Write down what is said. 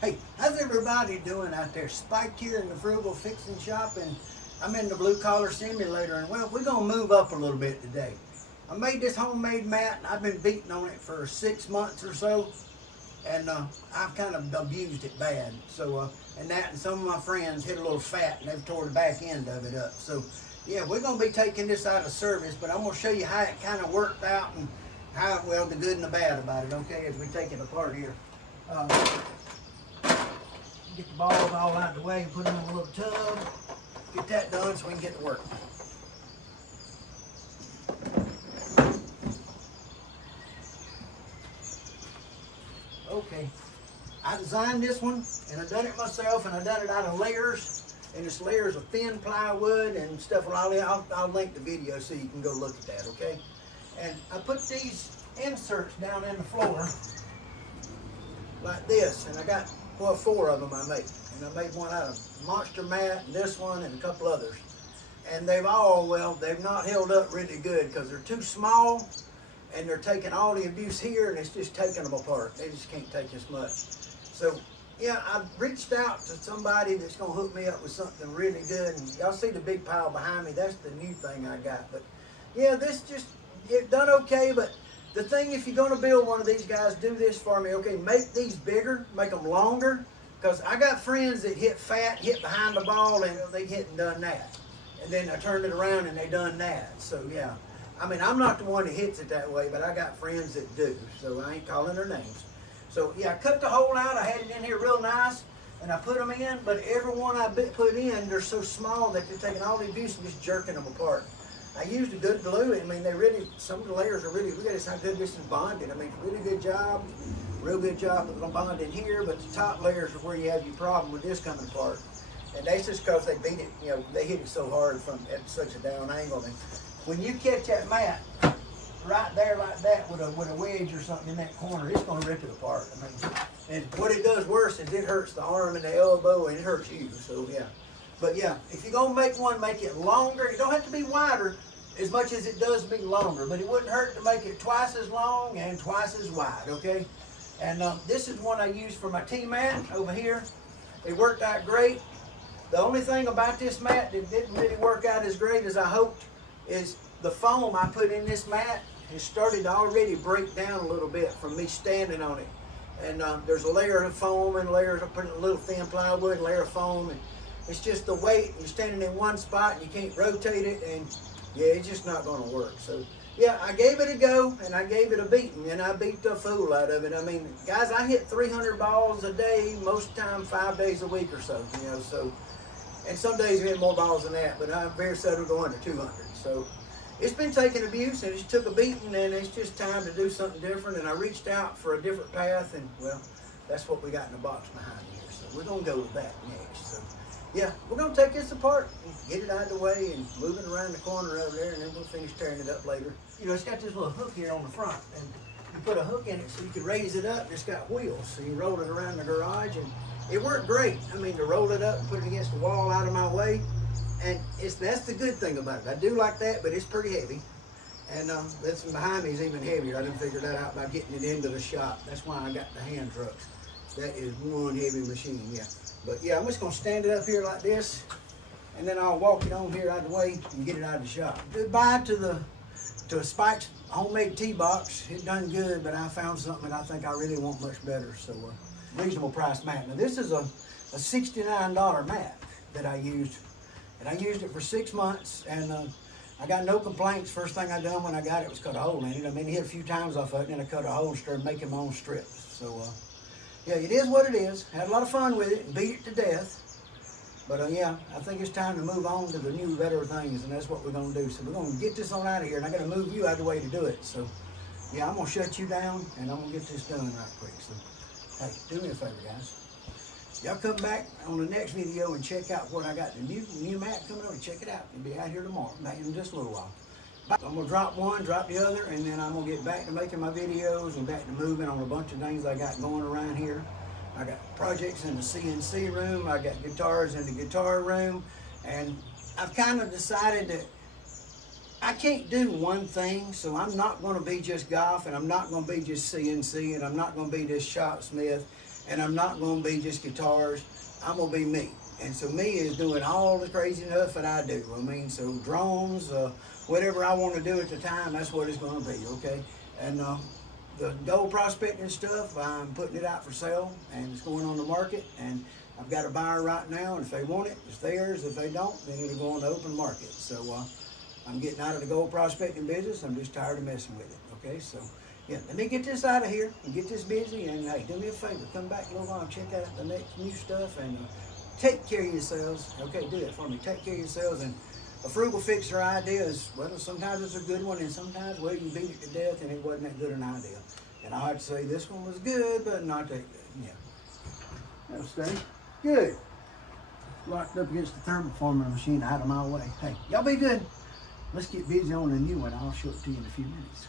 Hey, how's everybody doing out there? Spike here in the Frugal Fixing shop, and I'm in the blue collar simulator, and well, we're gonna move up a little bit today. I made this homemade mat, and I've been beating on it for 6 months or so, and I've kind of abused it bad. So, and some of my friends hit a little fat, and they've tore the back end of it up. So, yeah, we're gonna be taking this out of service, but I'm gonna show you how it kind of worked out and how, well, the good and the bad about it, okay, as we take it apart here. Get the balls all out of the way and put them in a little tub. Get that done so we can get to work. Okay, I designed this one, and I done it myself, and I done it out of layers, and it's layers of thin plywood and stuff. I'll link the video so you can go look at that, okay? And I put these inserts down in the floor like this, and I got, well, 4 of them I made. And I made one out of Monster Mat, and this one, and a couple others. And they've all, well, they've not held up really good because they're too small, and they're taking all the abuse here, and it's just taking them apart. They just can't take as much. So, yeah, I reached out to somebody that's gonna hook me up with something really good. And y'all see the big pile behind me? That's the new thing I got. But yeah, this just, it done okay. But the thing, if you're gonna build one of these guys, do this for me, okay? Make these bigger, make them longer. Because I got friends that hit fat, hit behind the ball, and they hit and done that. And then I turned it around and they done that. So yeah, I mean, I'm not the one that hits it that way, but I got friends that do. So I ain't calling their names. So yeah, I cut the hole out. I had it in here real nice, and I put them in. But every one I put in, they're so small that they're taking all the abuse and just jerking them apart. I used a good glue. I mean, they really, some of the layers are really, look at this, how good this is bonded. I mean, really good job. Real good job of the bonding here, but the top layers are where you have your problem with this coming apart. And that's just because they beat it, you know, they hit it so hard from at such a down angle. And when you catch that mat right there like that with a wedge or something in that corner, it's going to rip it apart. I mean, and what it does worse is it hurts the arm and the elbow, and it hurts you. So yeah, but yeah, if you're going to make one, make it longer. It don't have to be wider as much as it does be longer, but it wouldn't hurt to make it twice as long and twice as wide, okay? And this is one I used for my tea mat over here. It worked out great. The only thing about this mat that didn't really work out as great as I hoped is the foam I put in this mat has started to already break down a little bit from me standing on it. And there's a layer of foam and layers, I put a little thin plywood and layer of foam. And it's just the weight, you're standing in one spot and you can't rotate it, and yeah, it's just not gonna work. So yeah, I gave it a go, and I gave it a beating, and I beat the fool out of it. I mean, guys, I hit 300 balls a day, most of the time 5 days a week or so, you know, so, and some days we hit more balls than that, but I'm very seldom going to 200. So it's been taking abuse, and it took a beating, and it's just time to do something different, and I reached out for a different path, and well, that's what we got in the box behind here. So we're gonna go with that next. So yeah, we're gonna take this apart and get it out of the way and move it around the corner over there, and then we'll finish tearing it up later. You know, it's got this little hook here on the front, and you put a hook in it so you can raise it up, and it's got wheels, so you roll it around the garage, and it worked great. I mean, to roll it up and put it against the wall out of my way, and that's the good thing about it. I do like that, but it's pretty heavy, and this one behind me is even heavier. I didn't figure that out by getting it into the shop. That's why I got the hand trucks. That is one heavy machine, yeah. But yeah, I'm just gonna stand it up here like this, and then I'll walk it on here out of the way and get it out of the shop. Goodbye to a Spike's homemade tea box. It done good, but I found something that I think I really want much better. So reasonable price mat. Now this is a $69 mat that I used, and I used it for 6 months, and I got no complaints. First thing I done when I got it was cut a hole in it. I mean, it hit a few times off of it, and then I cut a hole and started making my own strips. So yeah, it is what it is. Had a lot of fun with it and beat it to death. But yeah, I think it's time to move on to the new, better things, and that's what we're gonna do. So we're gonna get this on out of here, and I gotta move you out of the way to do it. So yeah, I'm gonna shut you down, and I'm gonna get this done right quick. So hey, do me a favor, guys. Y'all come back on the next video and check out what I got. The new mat coming over. Check it out. It'll be out here tomorrow, back in just a little while. I'm gonna drop one, drop the other, and then I'm gonna get back to making my videos and back to moving on a bunch of things I got going around here. I got projects in the CNC room, I got guitars in the guitar room, and I've kind of decided that I can't do one thing, so I'm not gonna be just golf, and I'm not gonna be just CNC, and I'm not gonna be just shopsmith, and I'm not gonna be just guitars. I'm gonna be me. And so me is doing all the crazy stuff that I do. I mean, so drones, whatever I want to do at the time, that's what it's going to be, okay? And the gold prospecting stuff, I'm putting it out for sale, and it's going on the market, and I've got a buyer right now, and if they want it, it's theirs. If they don't, then it'll go on the open market. So I'm getting out of the gold prospecting business. I'm just tired of messing with it, okay? So, yeah, let me get this out of here and get this busy, and hey, do me a favor, come back in a little while and check out the next new stuff, and take care of yourselves. Okay, do that for me. Take care of yourselves. And a frugal fixer idea is, well, sometimes it's a good one, and sometimes, well, you beat it to death and it wasn't that good an idea. And I have to say this one was good, but not that good. Yeah. That'll stay. Good. Locked up against the thermoforming machine out of my way. Hey, y'all be good. Let's get busy on a new one. I'll show it to you in a few minutes.